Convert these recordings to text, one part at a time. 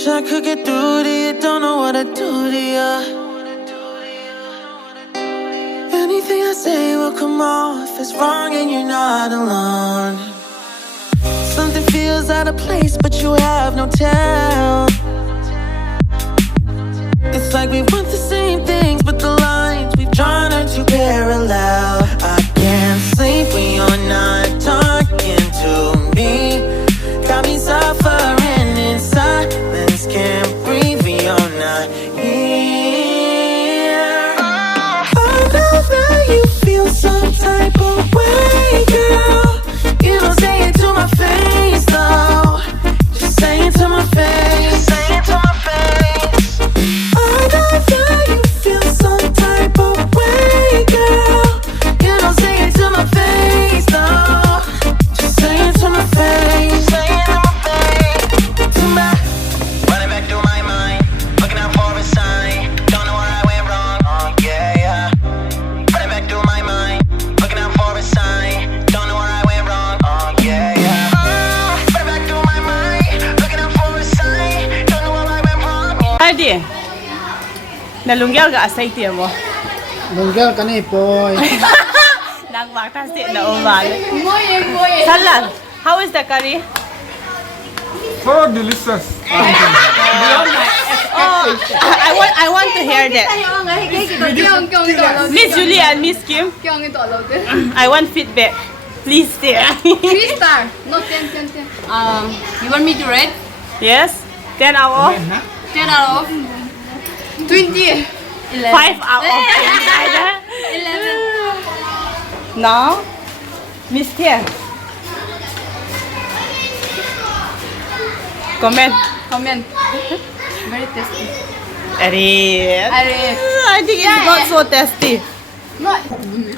Wish I could get through to you, don't know what to do to you. Anything I say will come off as wrong and you're not alone. Something feels out of place but you have no tell. It's like we want the same things but the lines we've drawn are too parallel. I can't sleep when you're not talking to me. Got me suffering in silence, can't breathe when you're not here. I know that you feel some type of way, girl. You don't say it to my face though. Just say it to my face. Say it to my face. I know that you feel some type of way, girl. You don't say it to my face though. Just say it to my face. Say it to my face. To my. Running back through my mind, looking out for a sign. Don't know where I went wrong. Oh yeah, yeah. Running back through my mind, looking out for a sign. Don't know where I went wrong. Oh yeah, yeah. Running back through my mind, looking out for a sign. Don't know where I went wrong. Adi, nalungyaw ka aceite mo. Lunggal ka ni boy. Nagmakta si na umal. Moye. Salad. How is the curry? So delicious. Oh, I want to hear that. Miss Julie and Miss Kim, I want feedback. Please share. 3 star, no 10. You want me to rate? Yes. 10 out of 10 out of 20. 5 out of 10. 11. Now, Miss Tia. Comment. Very tasty. Arif. Arif. I think it's not so tasty. No.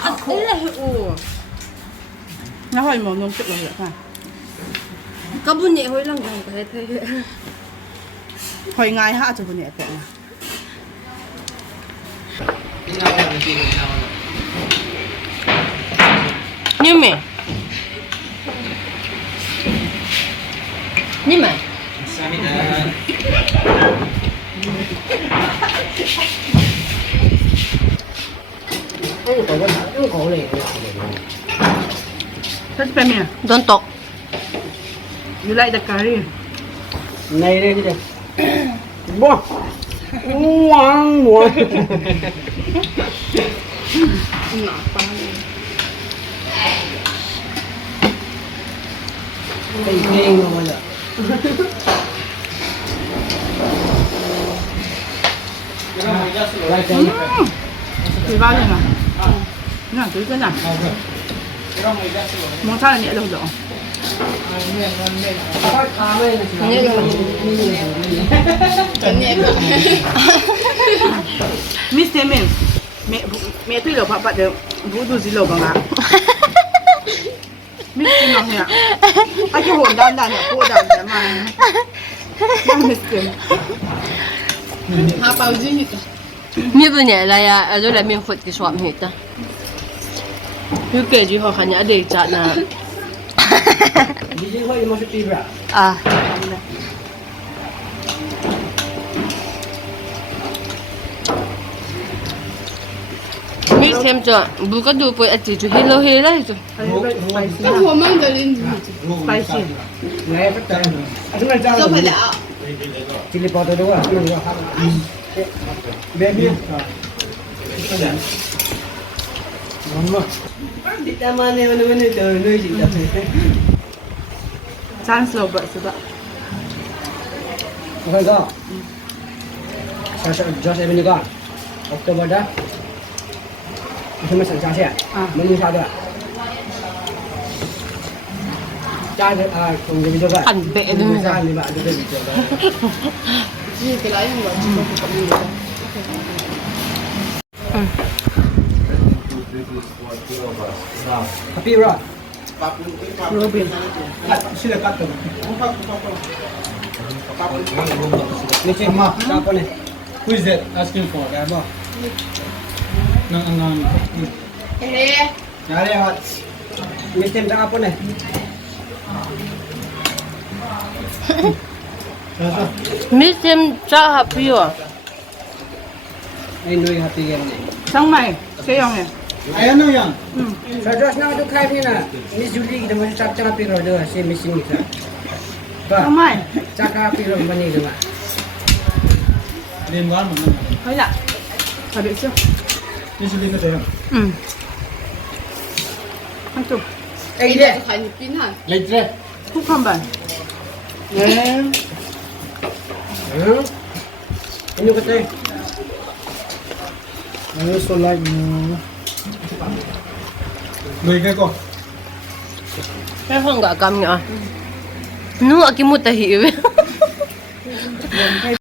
Oh. Nahoy mo nung chuk lang ka. Kabunyi hoy lang gang ka thế. Hoy ngai ha cho bune pe na. Nhưng mà What's the meal? don't talk. You like the curry? Này đây cái gì? Bố. Ngoan ngoan. Đây nghe ngon rồi. Thì bao nhiêu nào? Nào, túi cái nào? Món sao là nhẹ đâu rồi? Miss Temin, mẹ tuy là bạn được vũ du gì lầu bằng ạ. Miss Temin nè, ai cái hồn đan đan là cô đan thế mà. Miss Temin. Bao nhiêu nhỉ? Miếng bên này là rồi lại miếng phật cái xoạm hết ta. Cứ kể chứ họ khả nhã để chặn à. À. Mix thêm cho bù có đủ bồi ăn chỉ hello hello đấy rồi. Cái hồ mang tới lên spicy. Đâu phải là Chili powder đúng không? Baby. Ngon. Đi ta mà nè nơi trời nơi gì đó. Chan slow but so that. Okay go. Just even you gone. October đó. Chúng mình sẵn sàng chưa? Mình đi sao được? Cha được cùng cái video vậy. ăn bẹ thôi mà. Ra thì bạn được cái video đó. Cái lái không có. Happy rồi. Robin. Xin cắt rồi. Mình chơi mà. Sao con này? Who is that asking for? Cái bao? No. Nhà đây họ. Mình thêm ra con này. Mislim cha happy wa. Ay noy happy yan eh. 정말 세영해. Ayan no yan. Sa Diyos na ito kahit nila, ni Julie, kita mo sa tsaka piro doon, si missing isa. Ba, 정말. tsaka piro manila nga. Rin mo mo. 아니야. 잘했어. Isili ka tayo. 한쪽 Ay, hindi. Late red. 푹 한 발. Ano ka tayo? I also like Loy ka ko. Pero enggak kami ah. Nu aki mo tahi.